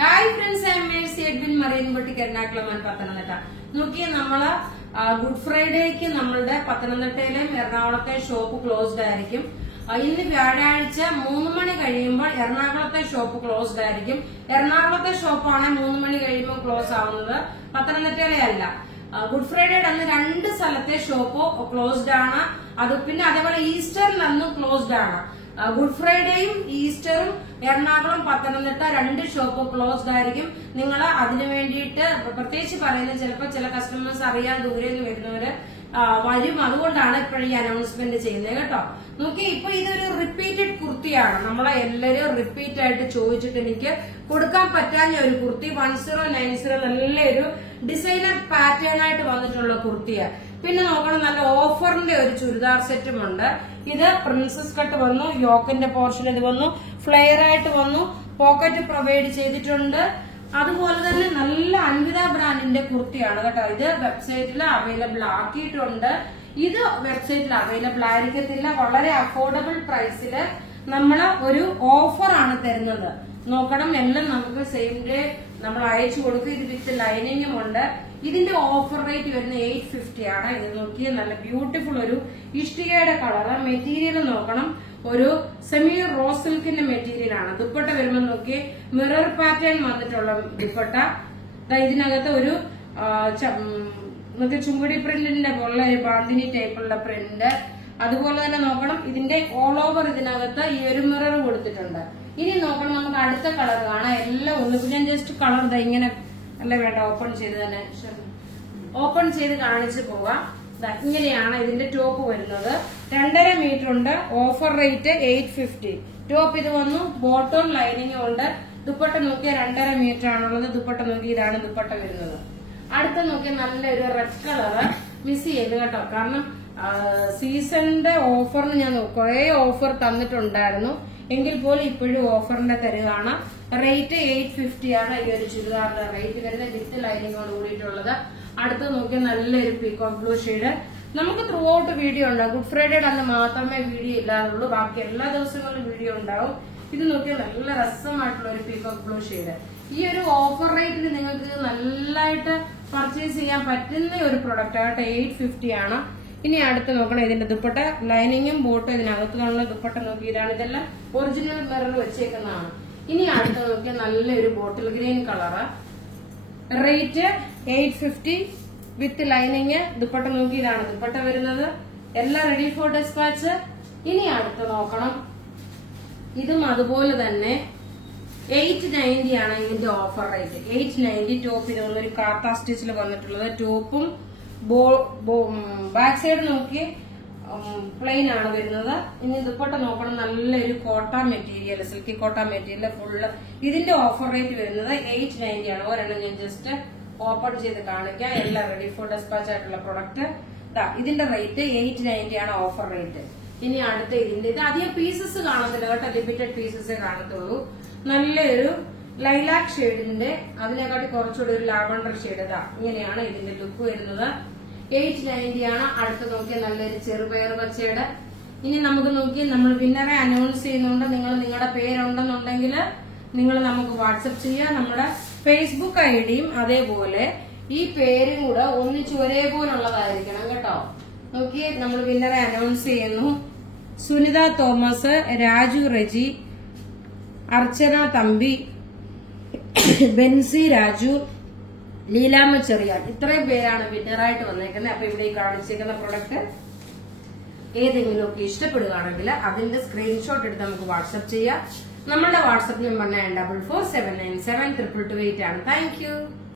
Hi friends, I am Mercy Edwin മറൈൻപൊട്ടി എറണാകുളം പത്തനംതിട്ട. നോക്കിയ നമ്മള് ഗുഡ് ഫ്രൈഡേക്ക് നമ്മളുടെ പത്തനംതിട്ടയിലെയും എറണാകുളത്തെ ഷോപ്പ് ക്ലോസ്ഡ് ആയിരിക്കും. ഇന്ന് വ്യാഴാഴ്ച 3 മണി കഴിയുമ്പോൾ എറണാകുളത്തെ ഷോപ്പ് ക്ലോസ്ഡ് ആയിരിക്കും. എറണാകുളത്തെ ഷോപ്പാണ് 3 മണി കഴിയുമ്പോൾ ക്ലോസ് ആവുന്നത്, പത്തനംതിട്ടയിലെ അല്ല. ഗുഡ് ഫ്രൈഡേയുടെ അന്ന് 2 സ്ഥലത്തെ ഷോപ്പ് ക്ലോസ്ഡ് ആണ്. അത് പിന്നെ അതേപോലെ ഈസ്റ്ററിൽ അന്നും ക്ലോസ്ഡ് ആണ്. ഗുഡ് ഫ്രൈഡേയും ഈസ്റ്ററും എറണാകുളം പത്തനംതിട്ട 2 ഷോപ്പ് ക്ലോസ്ഡ് ആയിരിക്കും. നിങ്ങൾ അതിനു വേണ്ടിയിട്ട് പ്രത്യേകിച്ച് പറയുന്നത്, ചിലപ്പോൾ ചില കസ്റ്റമേഴ്സ് അറിയാൻ ദൂരെ നിന്ന് വരുന്നവര് വരും, അതുകൊണ്ടാണ് ഇപ്പോഴും ഈ അനൗൺസ്മെന്റ് ചെയ്യുന്നത് കേട്ടോ. നോക്കി, ഇപ്പൊ ഇതൊരു റിപ്പീറ്റഡ് കുർത്തിയാണ്. നമ്മളെ എല്ലാരും റിപ്പീറ്റ് ആയിട്ട് ചോദിച്ചിട്ട് എനിക്ക് കൊടുക്കാൻ പറ്റാഞ്ഞ ഒരു കുർത്തി 1090 നല്ലൊരു ഡിസൈനർ പാറ്റേൺ ആയിട്ട് വന്നിട്ടുള്ള കുർത്തിയാണ്. പിന്നെ നോക്കണം, നല്ല ഓഫറിന്റെ ഒരു ചുരിദാർ സെറ്റും ഉണ്ട്. ഇത് പ്രിൻസസ് കട്ട് വന്നു, യോക്കിന്റെ പോർഷൻ ഇത് വന്നു, ഫ്ലെയർ ആയിട്ട് വന്നു, പോക്കറ്റ് പ്രൊവൈഡ് ചെയ്തിട്ടുണ്ട്. അതുപോലെ തന്നെ നല്ല അൻവിത ബ്രാൻഡിന്റെ കുർത്തിയാണ് കേട്ടോ. ഇത് വെബ്സൈറ്റിൽ അവൈലബിൾ ആക്കിയിട്ടുണ്ട്. ഇത് വെബ്സൈറ്റിൽ അവൈലബിൾ ആയിരിക്കത്തില്ല. വളരെ അഫോർഡബിൾ പ്രൈസില് നമ്മള് ഒരു ഓഫർ ആണ് തരുന്നത്. നോക്കണം, എല്ലാം നമുക്ക് സെയിം ഡേ നമ്മൾ അയച്ചു കൊടുക്കും. ഇത് വിത്ത് ലൈനിങ്ങും ഉണ്ട്. ഇതിന്റെ ഓഫർ റേറ്റ് വരുന്ന 850 ആണ്. ഇത് നോക്കിയ നല്ല ബ്യൂട്ടിഫുൾ ഒരു ഇഷ്ടികയുടെ കളറ്. മെറ്റീരിയൽ നോക്കണം, ഒരു സെമി റോസ് സിൽക്കിന്റെ മെറ്റീരിയൽ ആണ്. ദുപ്പട്ട വരുമ്പോൾ നോക്കി മിറർ പാറ്റേൺ വന്നിട്ടുള്ള ദുപ്പട്ട. ഇതിനകത്ത് ഒരു ചുങ്കുടി പ്രിന്റിന്റെ പോലുള്ള ഒരു ബാന്തിനി ടൈപ്പുള്ള പ്രിന്റ്. അതുപോലെ തന്നെ നോക്കണം, ഇതിന്റെ ഓൾ ഓവർ ഇതിനകത്ത് ഈ ഒരു മിറർ കൊടുത്തിട്ടുണ്ട്. ഇനി നോക്കണം, നമുക്ക് അടുത്ത കളർ കാണാം. എല്ലാം ഒന്ന് ഞാൻ ജസ്റ്റ് കളർ ഇങ്ങനെ അല്ല വേണ്ട, ഓപ്പൺ ചെയ്ത് തന്നെ ഓപ്പൺ ചെയ്ത് കാണിച്ചു പോവാം. ഇങ്ങനെയാണ് ഇതിന്റെ ടോപ്പ് വരുന്നത്. 2.5 മീറ്റർ ഉണ്ട്. Offer rate 850. ടോപ്പ് ഇത് വന്നു, ബോട്ടം ലൈനിങ്ങും ഉണ്ട്. ദുപ്പട്ട നോക്കിയാൽ 2.5 മീറ്റർ ആണുള്ളത്. ദുപ്പട്ട നോക്കി ഇതാണ് ദുപ്പട്ട വരുന്നത്. അടുത്ത നോക്കിയാൽ നല്ലൊരു റെഡ് കളറ്. മിസ് ചെയ്ത് കേട്ടോ, കാരണം സീസണിന്റെ ഓഫറിന് ഞാൻ കുറെ ഓഫർ തന്നിട്ടുണ്ടായിരുന്നു, എങ്കിൽ പോലും ഇപ്പോഴും ഓഫറിന്റെ തരുകയാണ്. റേറ്റ് 850 ആണ് ഈ ഒരു ചുരിദാറിന്റെ റേറ്റ് വരുന്നത്, വിത്ത് ലൈനിങ്ങോട് കൂടിയിട്ടുള്ളത്. അടുത്ത് നോക്കിയാൽ നല്ലൊരു പീകോക്ക് ബ്ലൂ ഷെയ്ഡ്. നമുക്ക് ത്രൂ ഔട്ട് വീഡിയോ ഉണ്ടാവും. ഗുഡ് ഫ്രൈഡേയുടെ അന്ന് മാത്രമേ വീഡിയോ ഇല്ലാതുള്ളൂ, ബാക്കി എല്ലാ ദിവസങ്ങളിലും വീഡിയോ ഉണ്ടാവും. ഇത് നോക്കിയാൽ നല്ല രസമായിട്ടുള്ള ഒരു പീകോക്ക് ബ്ലൂ ഷെയ്ഡ്. ഈ ഒരു ഓഫർ റേറ്റിൽ നിങ്ങൾക്ക് നല്ലതായിട്ട് പർച്ചേസ് ചെയ്യാൻ പറ്റുന്ന ഒരു പ്രൊഡക്റ്റ് ആയിട്ട് 850 ആണ്. ഇനി അടുത്ത് നോക്കണം, ഇതിന്റെ ദുപ്പട്ട ലൈനിങ്ങും ബോട്ടും ഇതിനകത്തുള്ള ദുപ്പട്ട നോക്കി ഇതാണ്. ഇതെല്ലാം ഒറിജിനൽ മിറർ വെച്ചേക്കുന്നതാണ്. ഇനി അടുത്ത് നോക്കിയാൽ നല്ലൊരു bottle green colour. Rate 850 with lining. Dupatta നോക്കി ഇതാണ് ദുപ്പട്ട വരുന്നത്. എല്ലാം റെഡി ഫോർ ഡിസ്പാച്ച്. ഇനി അടുത്ത് നോക്കണം, ഇതും അതുപോലെ തന്നെ 890 ആണ് ഇതിന്റെ ഓഫർ റേറ്റ്. 890. ടോപ്പ് ഇതൊന്നും ഒരു കാത്ത സ്റ്റിച്ചിൽ വന്നിട്ടുള്ളത്. ടോപ്പും ബാക്ക് സൈഡ് നോക്കി പ്ലെയിൻ ആണ് വരുന്നത്. ഇനി ദുപ്പട്ട നോക്കണം, നല്ലൊരു കോട്ട മെറ്റീരിയൽ, സിൽക്കി കോട്ട മെറ്റീരിയൽ ഫുള്ള്. ഇതിന്റെ ഓഫർ റേറ്റ് വരുന്നത് 890 ആണ്. ഒരെണ്ണം ഞാൻ ജസ്റ്റ് ഓപ്പൺ ചെയ്ത് കാണിക്കാം. എല്ലാം റെഡി ഫോർ ഡിസ്പാച്ച് ആയിട്ടുള്ള പ്രൊഡക്റ്റ്. ഇതിന്റെ റേറ്റ് 890 ആണ് ഓഫർ റേറ്റ്. ഇനി അടുത്ത ഇത് അധികം പീസസ് കാണത്തില്ല കേട്ടോ, ലിമിറ്റഡ് പീസസേ കാണത്തുള്ളൂ. നല്ലൊരു ലൈലാക് ഷെയ്ഡിന്റെ അതിനെക്കാട്ടി കുറച്ചുകൂടി ഒരു ലാവണ്ടർ ഷെയ്ഡ്. ഇങ്ങനെയാണ് ഇതിന്റെ ലുക്ക് വരുന്നത്. 890 ആണ്. അടുത്ത് നോക്കിയാൽ നല്ലൊരു ചെറുപയർ പച്ചയുടെ. ഇനി നമുക്ക് നോക്കി, നമ്മൾ വിന്നറെ അനൗൺസ് ചെയ്യുന്നുണ്ട്. നിങ്ങൾ നിങ്ങളുടെ പേരുണ്ടെന്നുണ്ടെങ്കിൽ നിങ്ങൾ നമുക്ക് വാട്സപ്പ് ചെയ്യാം. നമ്മുടെ ഫേസ്ബുക്ക് ഐഡിയും അതേപോലെ ഈ പേരും കൂടെ ഒന്നിച്ച് ഒരേപോലുള്ളതായിരിക്കണം കേട്ടോ. നോക്കി, നമ്മൾ വിന്നറെ അനൗൺസ് ചെയ്യുന്നു. സുനിത തോമസ്, രാജു റെജി, അർച്ചന തമ്പി, ബെൻസി രാജു, ലീലാമ്മ ചെറിയാൻ, ഇത്രയും പേരാണ് വിന്നറായിട്ട് വന്നേക്കുന്നത്. അപ്പൊ ഇവിടെ ഈ കാണിച്ചേക്കുന്ന പ്രൊഡക്റ്റ് ഏതെങ്കിലും ഒക്കെ ഇഷ്ടപ്പെടുകയാണെങ്കിൽ അതിന്റെ സ്ക്രീൻഷോട്ട് എടുത്ത് നമുക്ക് വാട്സ്ആപ്പ് ചെയ്യാം. നമ്മുടെ വാട്സ്ആപ്പ് നമ്പർ 9447972228 ആണ്. Thank you.